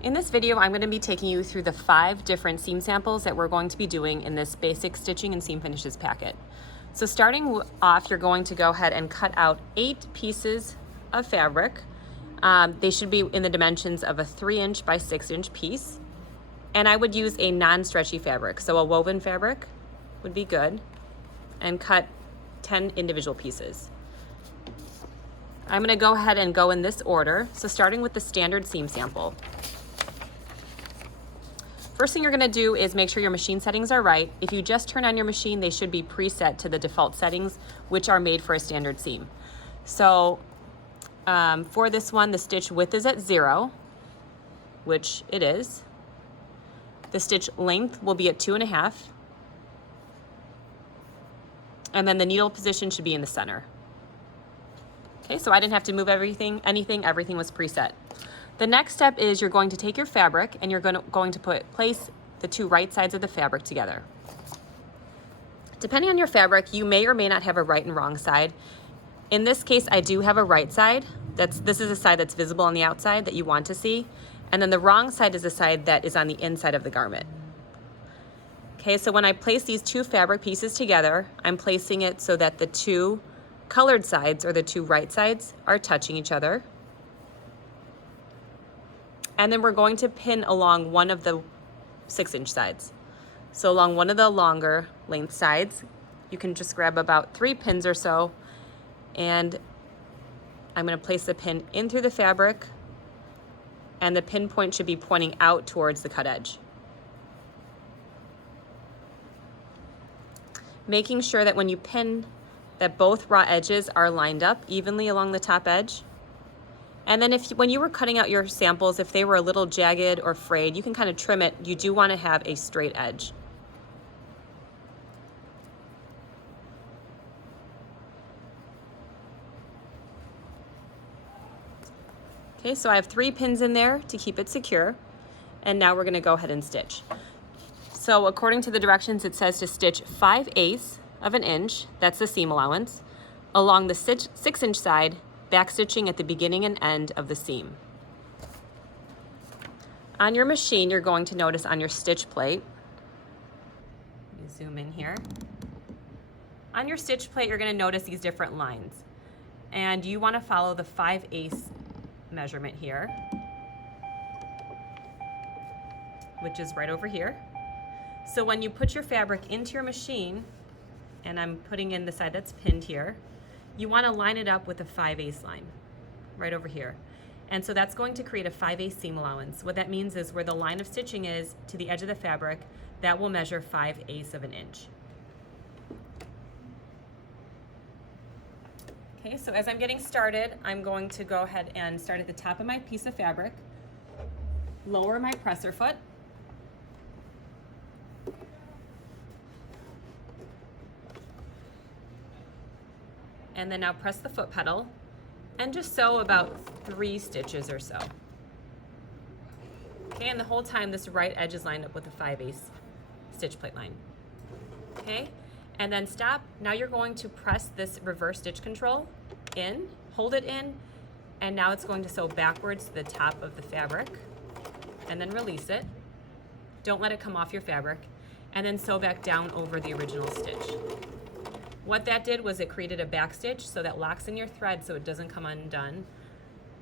In this video, I'm going to be taking you through the 5 different seam samples that we're going to be doing in this basic stitching and seam finishes packet. So starting off, you're going to go ahead and cut out 8 pieces of fabric. They should be in the dimensions of a 3-inch by 6-inch piece. And I would use a non-stretchy fabric, so a woven fabric would be good, and cut 10 individual pieces. I'm going to go ahead and go in this order. So starting with the standard seam sample. First thing you're going to do is make sure your machine settings are right. If you just turn on your machine, they should be preset to the default settings, which are made for a standard seam. So for this one, the stitch width is at 0, which it is. The stitch length will be at 2.5. And then the needle position should be in the center. Okay, so I didn't have to move anything was preset. The next step is you're going to take your fabric and you're going to place the 2 right sides of the fabric together. Depending on your fabric, you may or may not have a right and wrong side. In this case, I do have a right side. This is a side that's visible on the outside that you want to see. And then the wrong side is the side that is on the inside of the garment. Okay, so when I place these 2 fabric pieces together, I'm placing it so that the 2 colored sides, or the 2 right sides, are touching each other. And then we're going to pin along one of the 6-inch sides. So along one of the longer length sides, you can just grab about 3 pins or so, and I'm going to place the pin in through the fabric, and the pin point should be pointing out towards the cut edge. Making sure that when you pin, that both raw edges are lined up evenly along the top edge. And then when you were cutting out your samples, if they were a little jagged or frayed, you can kind of trim it. You do want to have a straight edge. Okay, so I have 3 pins in there to keep it secure. And now we're going to go ahead and stitch. So according to the directions, it says to stitch 5/8 of an inch, that's the seam allowance, along the 6-inch side, backstitching at the beginning and end of the seam. On your machine, you're going to notice on your stitch plate, let me zoom in here. On your stitch plate, you're going to notice these different lines. And you want to follow the 5/8 measurement here, which is right over here. So when you put your fabric into your machine, and I'm putting in the side that's pinned here, you want to line it up with the 5/8 line, right over here. And so that's going to create a 5/8 seam allowance. What that means is where the line of stitching is to the edge of the fabric, that will measure 5/8 of an inch. Okay, so as I'm getting started, I'm going to go ahead and start at the top of my piece of fabric, lower my presser foot, and then now press the foot pedal and just sew about 3 stitches or so. Okay, and the whole time this right edge is lined up with the 5/8 stitch plate line. Okay, and then stop. Now you're going to press this reverse stitch control in, hold it in, and now it's going to sew backwards to the top of the fabric, and then release it. Don't let it come off your fabric, and then sew back down over the original stitch. What that did was it created a back stitch, so that locks in your thread so it doesn't come undone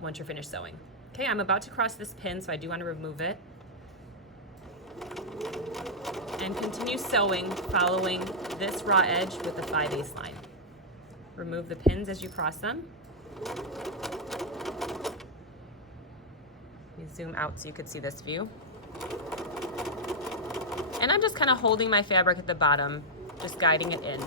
once you're finished sewing. Okay, I'm about to cross this pin, so I do want to remove it. And continue sewing, following this raw edge with the 5/8 line. Remove the pins as you cross them. You zoom out so you could see this view. And I'm just kind of holding my fabric at the bottom, just guiding it in.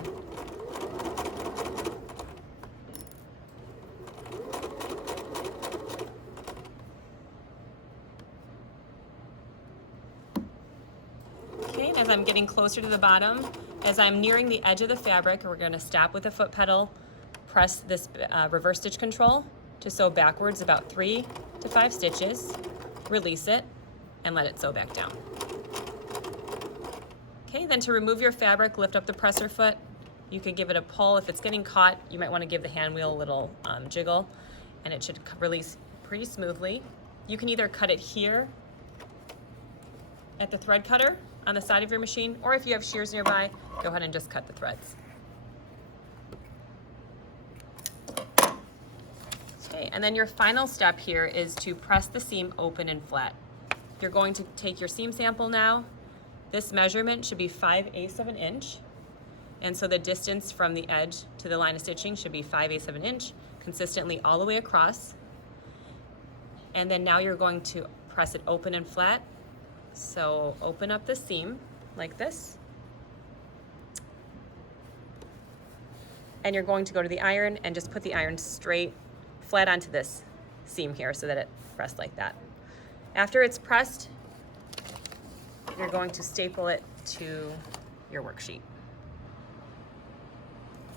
As I'm getting closer to the bottom, as I'm nearing the edge of the fabric, we're going to stop with the foot pedal, press this reverse stitch control to sew backwards about 3 to 5 stitches, release it, and let it sew back down. Okay, then to remove your fabric, lift up the presser foot. You can give it a pull. If it's getting caught, you might want to give the hand wheel a little jiggle, and it should release pretty smoothly. You can either cut it here at the thread cutter on the side of your machine, or if you have shears nearby, go ahead and just cut the threads. Okay, and then your final step here is to press the seam open and flat. You're going to take your seam sample now. This measurement should be 5/8 of an inch. And so the distance from the edge to the line of stitching should be 5/8 of an inch, consistently all the way across. And then now you're going to press it open and flat. So open up the seam like this. And you're going to go to the iron and just put the iron straight, flat onto this seam here so that it pressed like that. After it's pressed, you're going to staple it to your worksheet.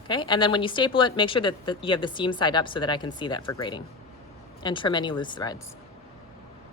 Okay, and then when you staple it, make sure that you have the seam side up so that I can see that for grading. And trim any loose threads.